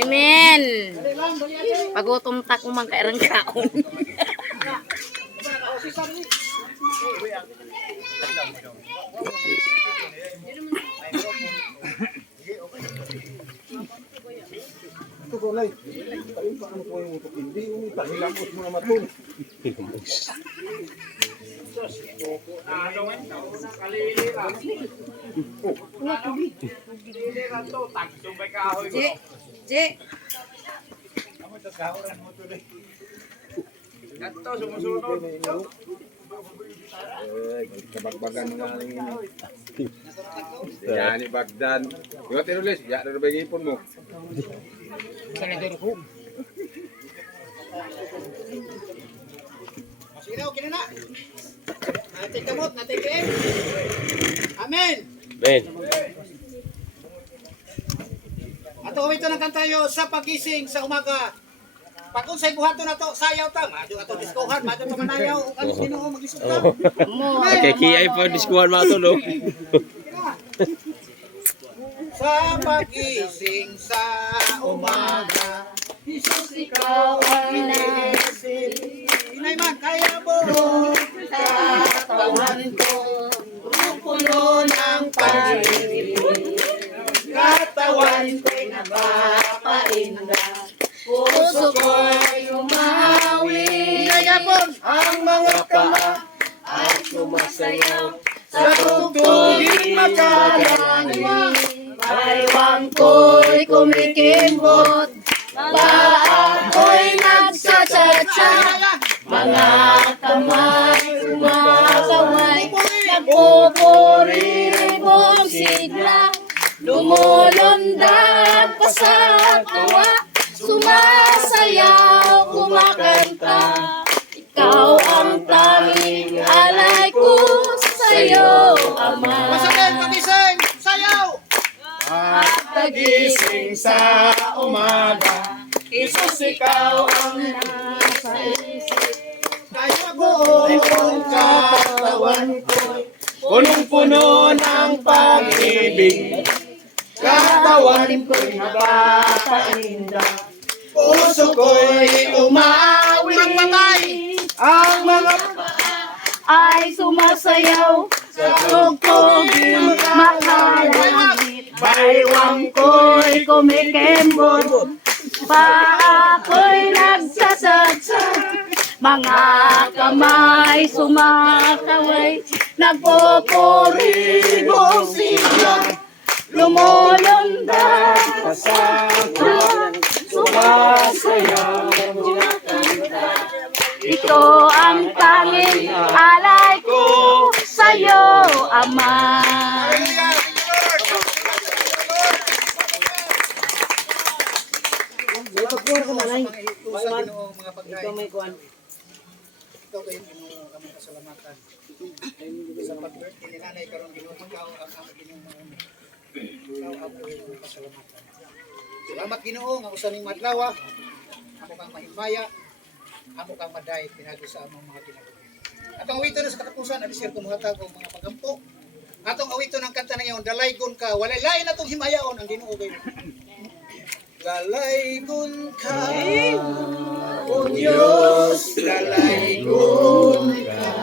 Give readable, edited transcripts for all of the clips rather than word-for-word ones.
Amen. Pagutom ta kung magkairang kaon. Ito ko lang. Tayo pa ano po yung utok hindi. Tahilamos mo na matun. Je. Ganto sumusunod. Kabagbagan nga rin yun. Yan ni Bagdan. Yung tinulis, yan na ba yung ipon mo? Sino, kinana? Natin kamot, natin kain. Amen. Ben. Ato kami ito ng kantayo sa pagising sa umaga. Pag unsay buhaton na to, sayaw ta. Mado ato diskohan, mado to manayaw. Ano sino mag-isip ta? Kaya po diskuhan mga to, no? Sa pagising sa umaga, Jesus, ikaw ang nagising. Inay man, kaya mo. katawan ko. Puno ng pag-ibig. Katawan ko'y Papainda. Puso ko'y umawi. ang mga kama Ay sumasayaw sa tugtuging makalangin. Baywang ko'y kumikimbot. Baan ko'y nagsasatsa. Mga kamay sumakaway. Nagpupuri-ribong sigla. Lumulundag pa sa tawa. Sumasayaw, kumakanta. Ikaw ang tanging alay ko sa'yo, Ama. Masakit, pagising, sayaw! Pagising sa umaga, Jesus, ikaw ang nasa isip. kaya buong katawan ko'y punong-puno ng pag-ibig. Katawan ko'y napapainda, puso ko'y umawi. Ang mga Ay sumasayaw sa tugtuging makalangit. baywang Ko'y kumikembot, paa ko'y nagsasatsa. Mga kamay sumakaway, nagpupuri-ribong sigla. Lumulundag pa sa tawa, sumasayaw, kumakanta. Ito ang tanging alay ko sa'yo, Ama. Ikaw may kuwan. Ikaw kayo Ginoo kami pasalamatan. Sa pag-birthday ni nanay karon Ginoo ikaw ang aming Ginoo. Ikaw ang aming pasalamatan. Salamat Ginoo nga usa ning madlaw. Amo kang mahimaya. Amo kang maday pinagi sa among mga ginagawa. Atong awito na sa katapusan ali sir kumuhatag og mga pagampo. Atong awito ng kanta na ngayon dalaygon ka walay lain atong himayaon ang Ginoo kayo. Lalaygon ka, O Diyos, lalaygon ka.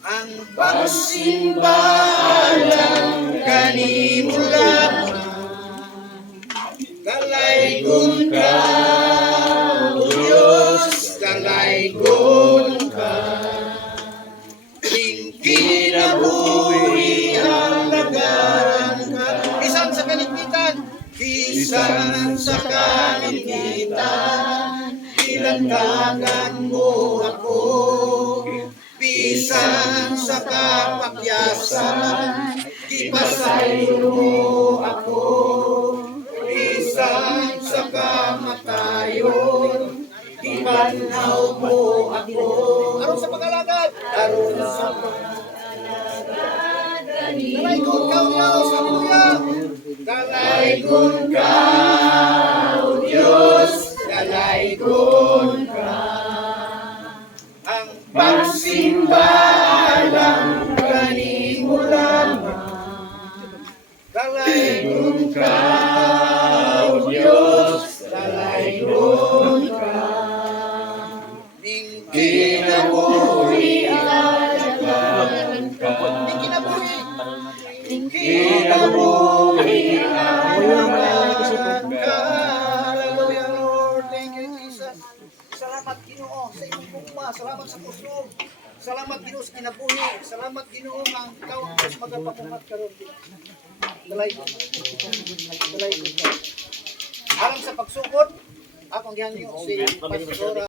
Ang pagsimba lang kanimo lamang. Lalaygon ka, O Diyos, lalaygon ka. Ing kinabuhi ang lagaran ka. Bisan sa kaligpitan, bisan sa kaligpitan, ilantagan mo ako. Bisan sa kapakyasan, ipasayo mo ako. Bisan sa kamatayon, ipanaw mo ako. Aron sa pag-alagad, aron sa pag-alagad, dalaygon ka, O Diyos, hallelujah. Dalaygon ka, O Diyos, dalaygon ka. Ang pagsimba lang Salamat sa puso. Salamat Ginoo sa kinabuhi. Salamat Ginoo nga ikaw ang mas magapakumat karon. Dalay. Dalay. Alang sa pagsugod, akong gihanyo si Pastora